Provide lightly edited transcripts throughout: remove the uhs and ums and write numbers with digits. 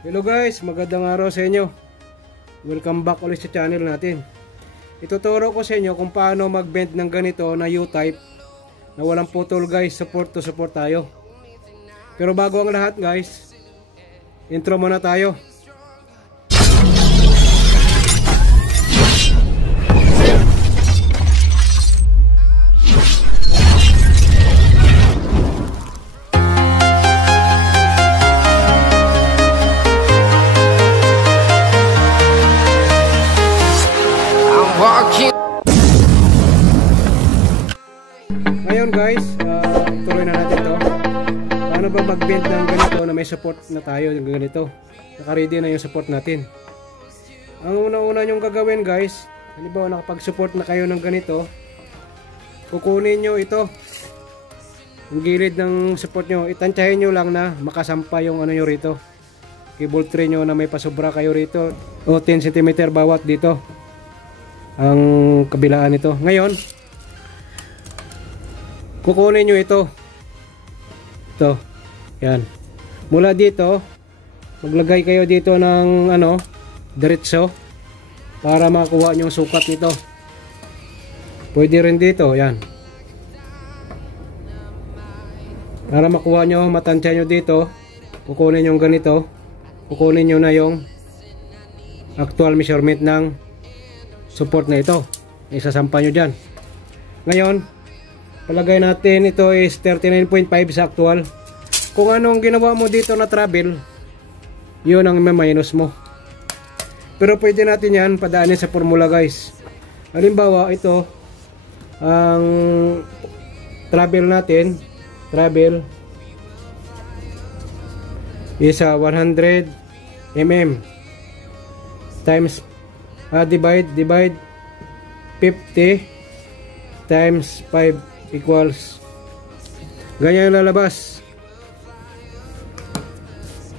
Hello guys, magandang araw sa inyo. Welcome back ulit sa channel natin. Ituturo ko sa inyo kung paano mag-bend ng ganito na U-type na walang putol guys. Support to support tayo. Pero bago ang lahat guys, intro muna tayo. Ngayon guys, tuloy na natin to. Paano ba mag-bend ng ganito na may support na tayo ng ganito? Naka-ready na yung support natin. Ang una-una nyong gagawin guys, halimbawa nakapag-support na kayo ng ganito, kukunin nyo ito, yung gilid ng support nyo, itansyahin nyo lang na makasampa yung ano nyo rito. Cable tray nyo na may pasobra kayo rito, o 10 cm bawat dito ang kabilaan nito. Ngayon, kukunin nyo ito, yan, mula dito maglagay kayo dito ng diretso para makuha nyo yung sukat nito. Pwede rin dito, yan, para makuha nyo, matansya nyo dito. Kukunin nyo ganito, kukunin nyo na yung actual measurement ng support na ito, isasampa nyo dyan. Ngayon palagay natin ito is 39.5 sa actual. Kung anong ginawa mo dito na travel, yun ang minus mo. Pero pwede natin yan padaanin sa formula guys. Halimbawa ito ang travel natin, travel is 100 mm times divide 50 times 5 equals, ganyan yung lalabas.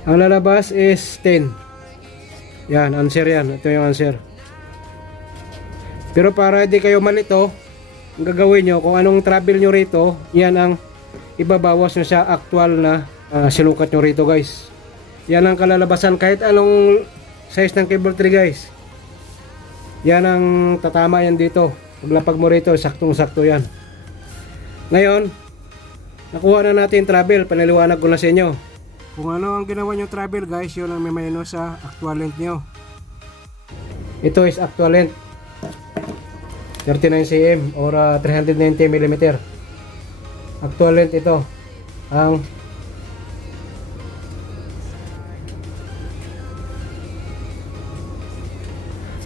Ang lalabas is 10. Yan, answer yan. Ito yung answer. Pero para hindi kayo malito, ang gagawin nyo, kung anong travel nyo rito, yan ang ibabawas nyo sa actual na sinukat nyo rito guys. Yan ang kalalabasan kahit anong size ng cable tray guys. Yan ang tatama yan dito. Paglapag mo rito, saktong sakto yan. Ngayon, nakuha na natin travel. Panaliwanag ko na sa inyo kung ano ang ginawa nyo travel guys. Yun ang may minus sa actual length nyo. Ito is actual length 39 cm or 390 mm. Actual length ito. Ang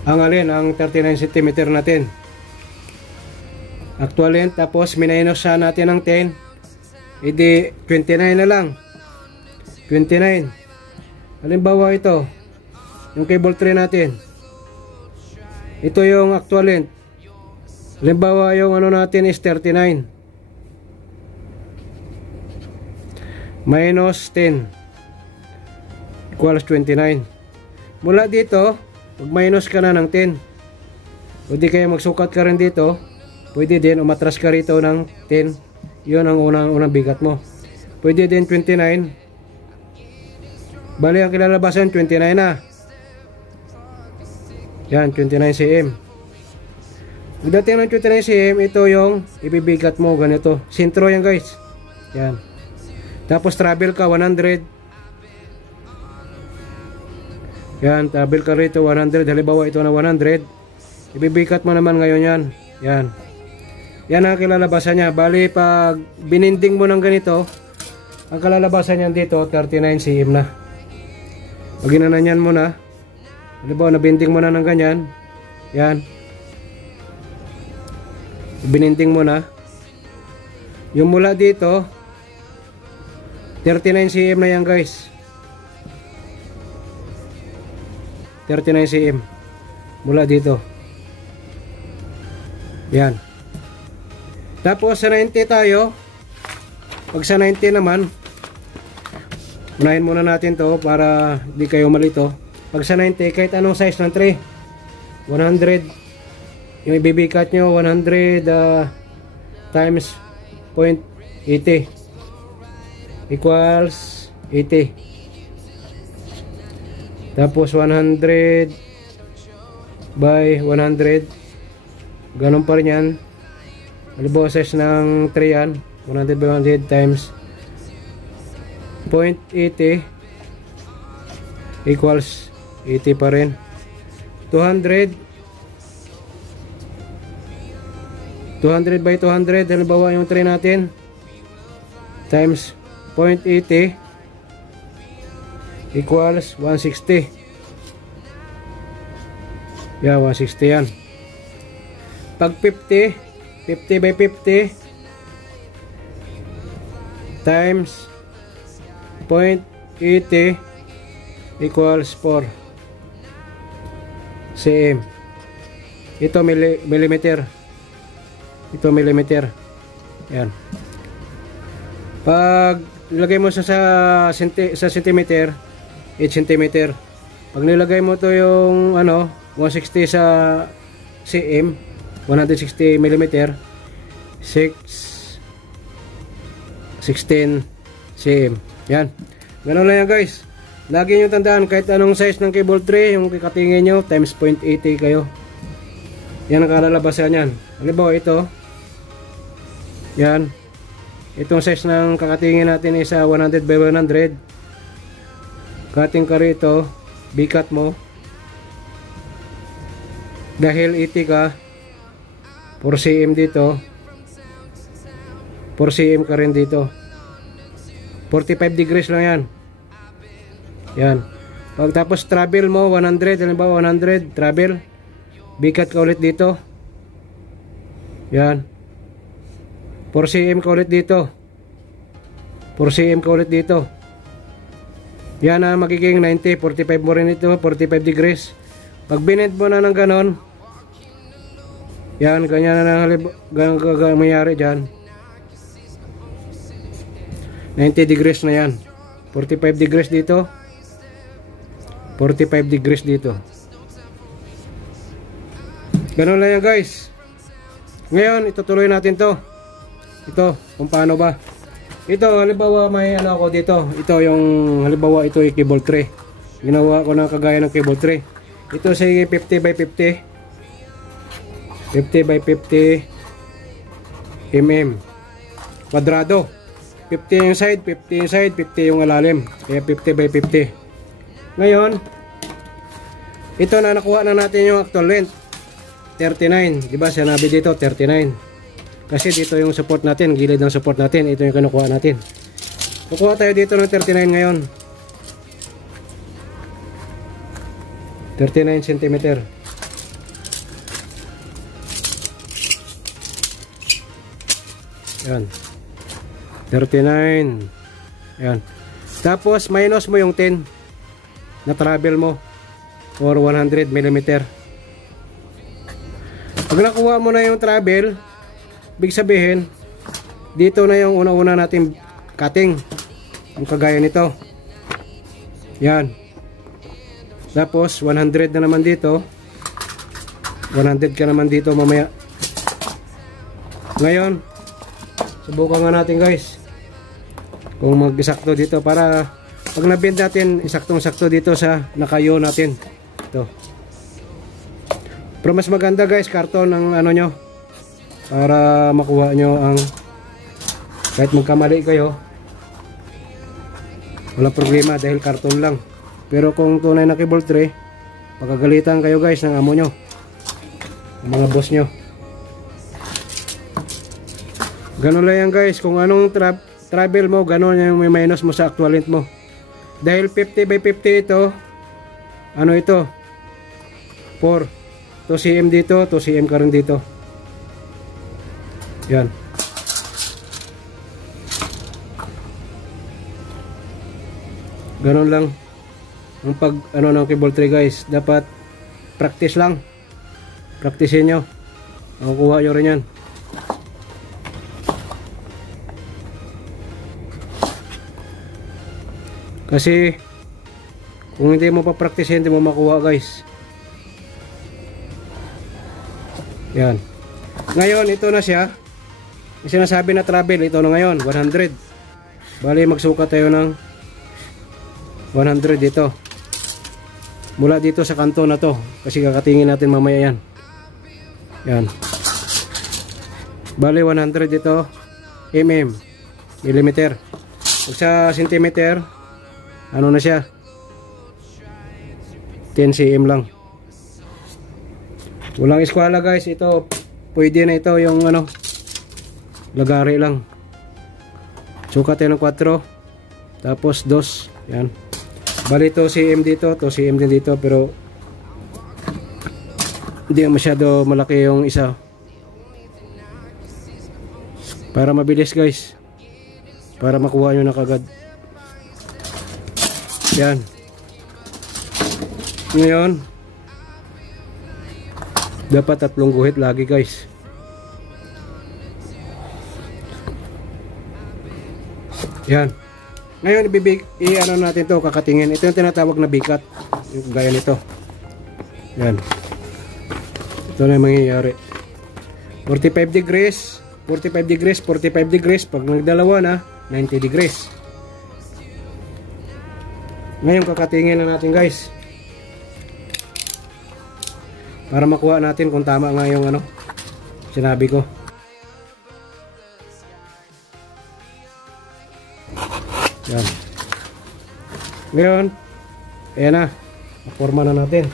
alin, ang 39 cm natin actual length, tapos minus siya natin ng 10, edi 29 na lang. 29. Halimbawa ito yung cable tray natin, ito yung actual length. Halimbawa yung natin is 39 minus 10 equals 29. Mula dito mag minus ka na ng 10, pwede kayo magsukat ka rin dito. Pwede din umatras ka rito ng 10. Yun ang unang bigat mo. Pwede din 29. Bali ang kilalabasan 29 na. Yan, 29 cm. Pagdating ng 29 cm, ito yung ibibigat mo ganito. Sintro yan guys. Yan. Tapos travel ka 100. Yan, travel ka rito 100. Halimbawa ito na 100. Ibibigat mo naman ngayon yan. Yan. Yan ang kilalabasan niya. Bali pag bininding mo ng ganito, ang kalalabasan niyan dito 39 cm na. Pag ginananyan mo na, halimbawa nabinding mo na ng ganyan, yan, bininding mo na, yung mula dito 39 cm na yan guys. 39 cm mula dito. Yan. Tapos sa 90 tayo. Pag sa 90 naman, unahin muna natin to para di kayo malito. Pag sa 90, kahit anong size ng tray, 100 yung ibibikat nyo, 100 times 0.80 equals 80. Tapos 100 by 100. Ganun pa rin yan. Halimbawa size ng 3 yan. 100 by 100 times 0.80 equals 80 pa rin. 200 by 200. Halimbawa yung 3 natin times 0.80 equals 160. Yeah, 160 yan. Pag 50 by 50 times 0.80 equals 4 cm. Ito millimeter. Ito millimeter. Yan. Pag nilagay mo sa centimeter, 8 centimeter. Pag nilagay mo to yung 160 sa cm, 160 millimeter, 16 cm. Yan. Ganun lang yan guys. Lagi nyo tandaan, kahit anong size ng cable tray, yung kikatingin nyo, times 0.80 kayo. Yan ang kalalabasan yan. Halimbawa ito. Yan. Itong size ng kakatingin natin is 100 by 100. Cutting ka rito, bikat mo. Dahil 80 ka, 4 cm dito, 4 cm ka rin dito. 45 degrees lang yan. Yan. Pag tapos travel mo 100, halimbawa 100 travel, bikat ka ulit dito. Yan. 4 cm ka ulit dito. 4 cm ka ulit dito. Yan na magiging 90. 45 mo rin ito, 45 degrees. Pag binend mo na ng ganon, yan, ganyan na ganyan mayari dyan. 90 degrees na yan. 45 degrees dito, 45 degrees dito. Ganun lang yan guys. Ngayon itutuloy natin to. Ito kung paano ba. Ito halimbawa may ako dito. Ito yung halimbawa ito yung cable tray. Ginawa ko na kagaya ng cable tray. Ito sa 50 by 50 by 50 mm kwadrado. 50 yung side, 50 yung side, 50 yung alalim. Kaya 50 by 50. Ngayon, ito na nakuha na natin yung actual length. 39. Diba sinabi dito 39. Kasi dito yung support natin, gilid ng support natin. Ito yung kinukuha natin. Kukuha tayo dito ng 39 ngayon. 39 cm. Yan. 39. Yan. Tapos minus mo yung 10 na travel mo or 100 mm. Pag nakuha mo na yung travel, big sabihin dito na yung una-una natin cutting. Yung kagaya nito. Yan. Tapos 100 na naman dito. 100 ka naman dito mamaya. Ngayon, subukan nga natin guys kung mag-isakto dito para pag nabend natin isaktong-sakto dito sa nakayo natin. Ito. Pero mas maganda guys, karton ang ano nyo para makuha nyo ang kahit magkamali kayo wala problema dahil karton lang. Pero kung tunay na cable tray, pagkagalitan kayo guys ng amo nyo, ng mga boss nyo. Ganun lang yan guys, kung anong travel mo, ganun yung may minus mo sa actual length mo. Dahil 50 by 50 ito, ano ito? 4. 2 cm dito, 2 cm ka rin dito. Yan. Ganun lang ang pag ano ng cable tray guys. Dapat practice lang. Practicein nyo. Makukuha nyo rin yan. Kasi kung hindi mo pa-practice, hindi mo makuha guys. Yan. Ngayon ito na siya. Yung sinasabi na travel, ito na ngayon 100. Bali magsukat tayo ng 100 dito. mula dito sa kanto na to, kasi kakatingin natin mamaya yan. Yan. Bali 100 ito millimeter. Pag sa centimeter, ano na siya, 10 cm lang. Walang eskwala guys, ito pwede na, ito yung ano, lagari lang. Sukat yan ng 4, tapos 2, yan. Bali ito cm dito, to cm din dito, pero hindi masyado malaki yung isa. Para mabilis guys, para makuha nyo na kagad. Yan. Ngayon, dapat 3 guhit lagi guys. Yan. Ngayon i-ano natin to, kakatingin. Ito yung tinatawag na bikat, yung gaya nito. Yan. Ito na yung mangyayari. 45 degrees, 45 degrees, 45 degrees. Pag nagdalawa na, 90 degrees. Ngayon kakatingin na natin guys, para makuha natin kung tama nga yung ano sinabi ko. Yan. Ngayon, ayan na, forma na natin.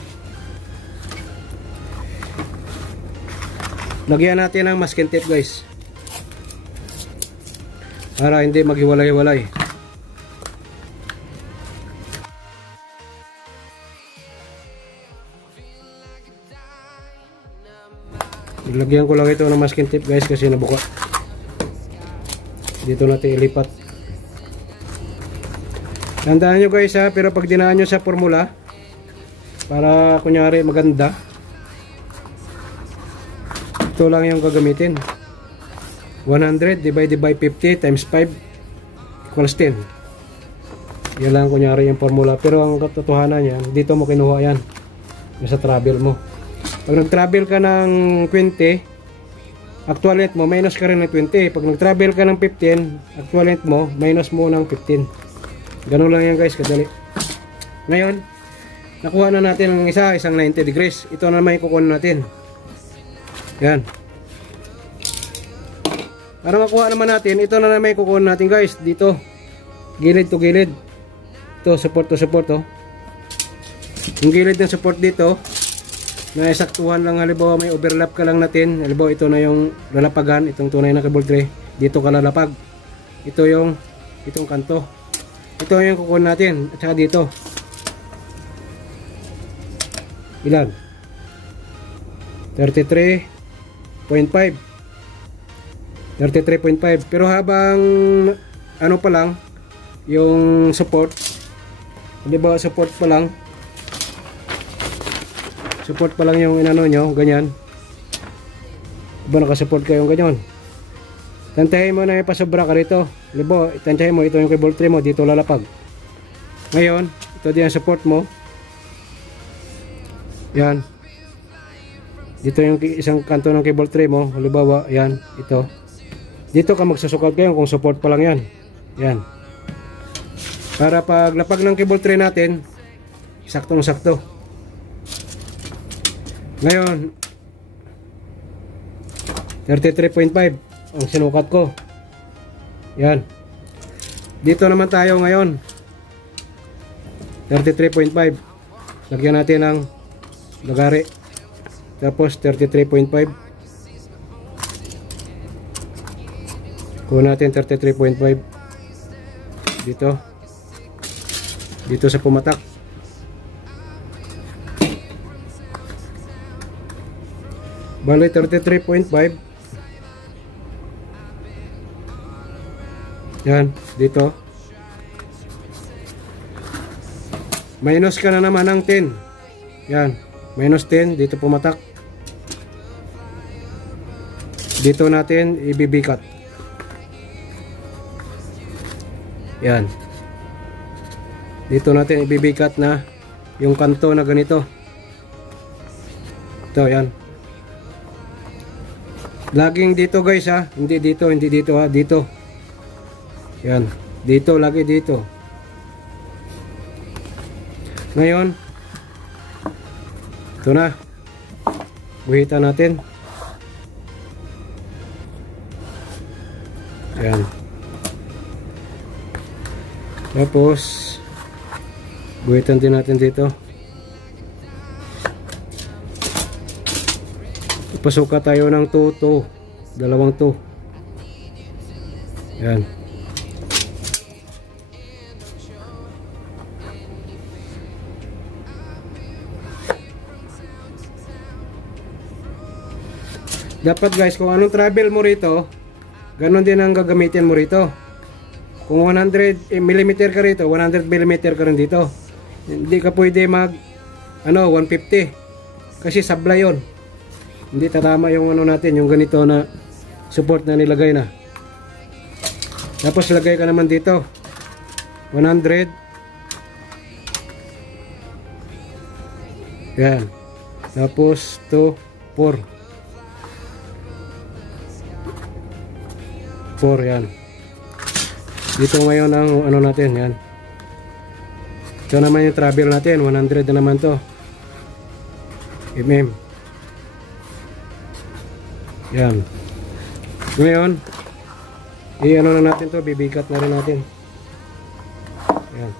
Lagyan natin ng masking tape guys, para hindi maghiwalay-walay. Lagyan ko lang ito ng masking tape guys, kasi nabuka. Dito natin ilipat. Tandaan nyo guys ha, pero pag dinaan nyo sa formula, para kunyari maganda, ito lang yung gagamitin. 100 divided by 50 times 5 equals 10. Yan lang kunyari yung formula. Pero ang katotohanan yan, dito mo kinuha yan, sa travel mo. Pag nag-travel ka ng 20, actual net mo, minus ka rin ng 20. Pag nag-travel ka ng 15, actual net mo, minus mo ng 15. Ganun lang yan guys, kadali. Ngayon, nakuha na natin ang isang 90 degrees. Ito na may kukunin natin. Yan. Para makuha naman natin, ito na may kukunin natin guys. Dito, gilid to gilid. Ito, support to support. Oh. Yung gilid ng support dito, na esaktuhan lang, halimbawa may overlap ka lang natin, halimbawa ito na yung lalapagan, itong tunay na cable tray, dito ka lalapag. Ito yung itong kanto, ito yung kukunin natin, at saka dito ilan, 33.5 pero habang ano pa lang yung support, halimbawa support pa lang yung inano nyo, ganyan. Diba nakasupport kayong ganyan, tantahin mo na yung pasobra ka rito. Libo, tantahin mo, ito yung cable tray mo, dito lalapag. Ngayon, ito din ang support mo. Yan. Dito yung isang kanto ng cable tray mo, halimbawa, yan, ito. Dito ka magsusukat kayo kung support pa lang yan. Yan. Para pag lapag ng cable tray natin, saktong-sakto. Ngayon, 33.5 ang sinukat ko. Yan. Dito naman tayo ngayon. 33.5. Lagyan natin ng lagari. Tapos 33.5. Kuha natin 33.5. Dito. Dito sa pumatak. Bali 33.5. Yan, dito. Minus ka na naman ng 10. Yan, minus 10, dito pumatak. Dito natin ibibikat. Yan. Dito natin ibibikat na yung kanto na ganito. Ito, yan. Laging dito guys ha, hindi dito ha, dito. Yan, dito, lagi dito. Ngayon, Ito na. Guhitan natin. Ayan. Tapos guhitan din natin dito. Ipasuka tayo ng 2, dalawang 2. Ayan. Dapat guys, kung anong travel mo rito, ganon din ang gagamitin mo rito. Kung 100mm ka rito, 100mm ka rin dito. Hindi ka pwede mag 150 kasi sablay yun. Hindi tatama yung natin, yung ganito na support na nilagay na. Tapos lagay ka naman dito 100. Yan. Tapos 2, 4. 4 yan. Dito ngayon ang natin yan. Ito naman yung travel natin, 100 na naman to mm. Yan. Ngayon i-ano na natin to, bibigat na rin natin. Yan.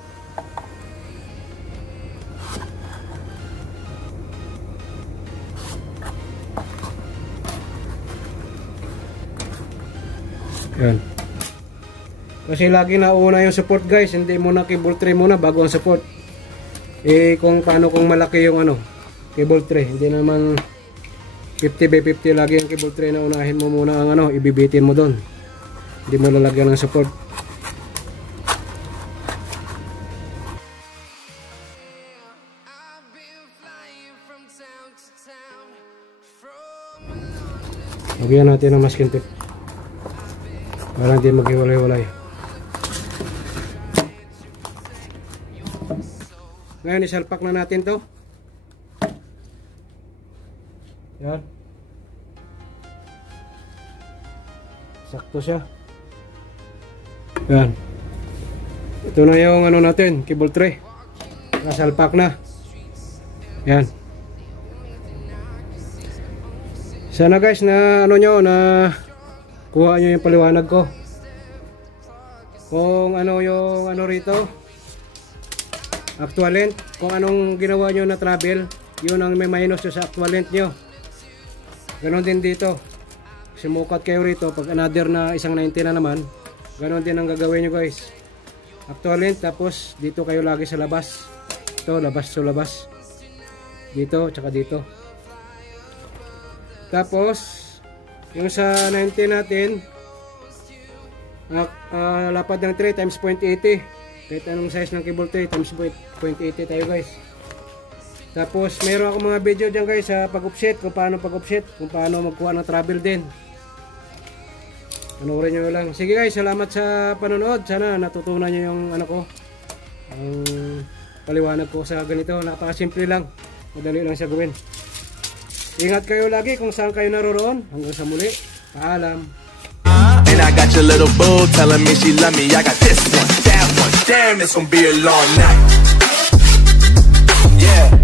Yan. Kasi lagi nauna yung support guys, hindi muna cable tray muna bago ang support. Kung paano kung malaki yung cable tray, hindi naman 50x50 lagi yung cable tray na unahin mo muna ang ibibitin mo doon. Hindi mo lalagyan ng support. Lagyan natin ng masking tape para hindi maghiwalay-walay. Ngayon isalpak na natin to. Yan. Sakto siya. Yan. Ito na yung natin, cable tray. Nasalpak na. Yan. Sana guys na na kuha nyo yung paliwanag ko. Kung yung rito actual length, kung anong ginawa nyo na travel, yun ang may minus sa actual length nyo. Ganon din dito. Simukat kayo rito pag another na 190 na naman, ganon din ang gagawin nyo guys. Actual length, tapos dito kayo lagi sa labas. Ito, labas to labas. Dito, tsaka dito. Tapos yung sa 90 natin, lapad ng 3 times 0.80. Kahit anong size ng cable tray times 0.80 tayo guys. Tapos meron ako mga video dyan guys sa pag-offset, kung paano pag-offset, kung paano magkuha ng travel din. Panoorin nyo lang. Sige guys, salamat sa panonood. Sana natutunan nyo yung ang paliwanag ko sa ganito. Napakasimple lang, madali lang siya gawin. Ingat kayo lagi kung saan kayo naroroon. Hanggang sa muli, paalam. And I got your little boo telling me she love me. I got this one, that one. Damn, it's gonna be a long night. Yeah.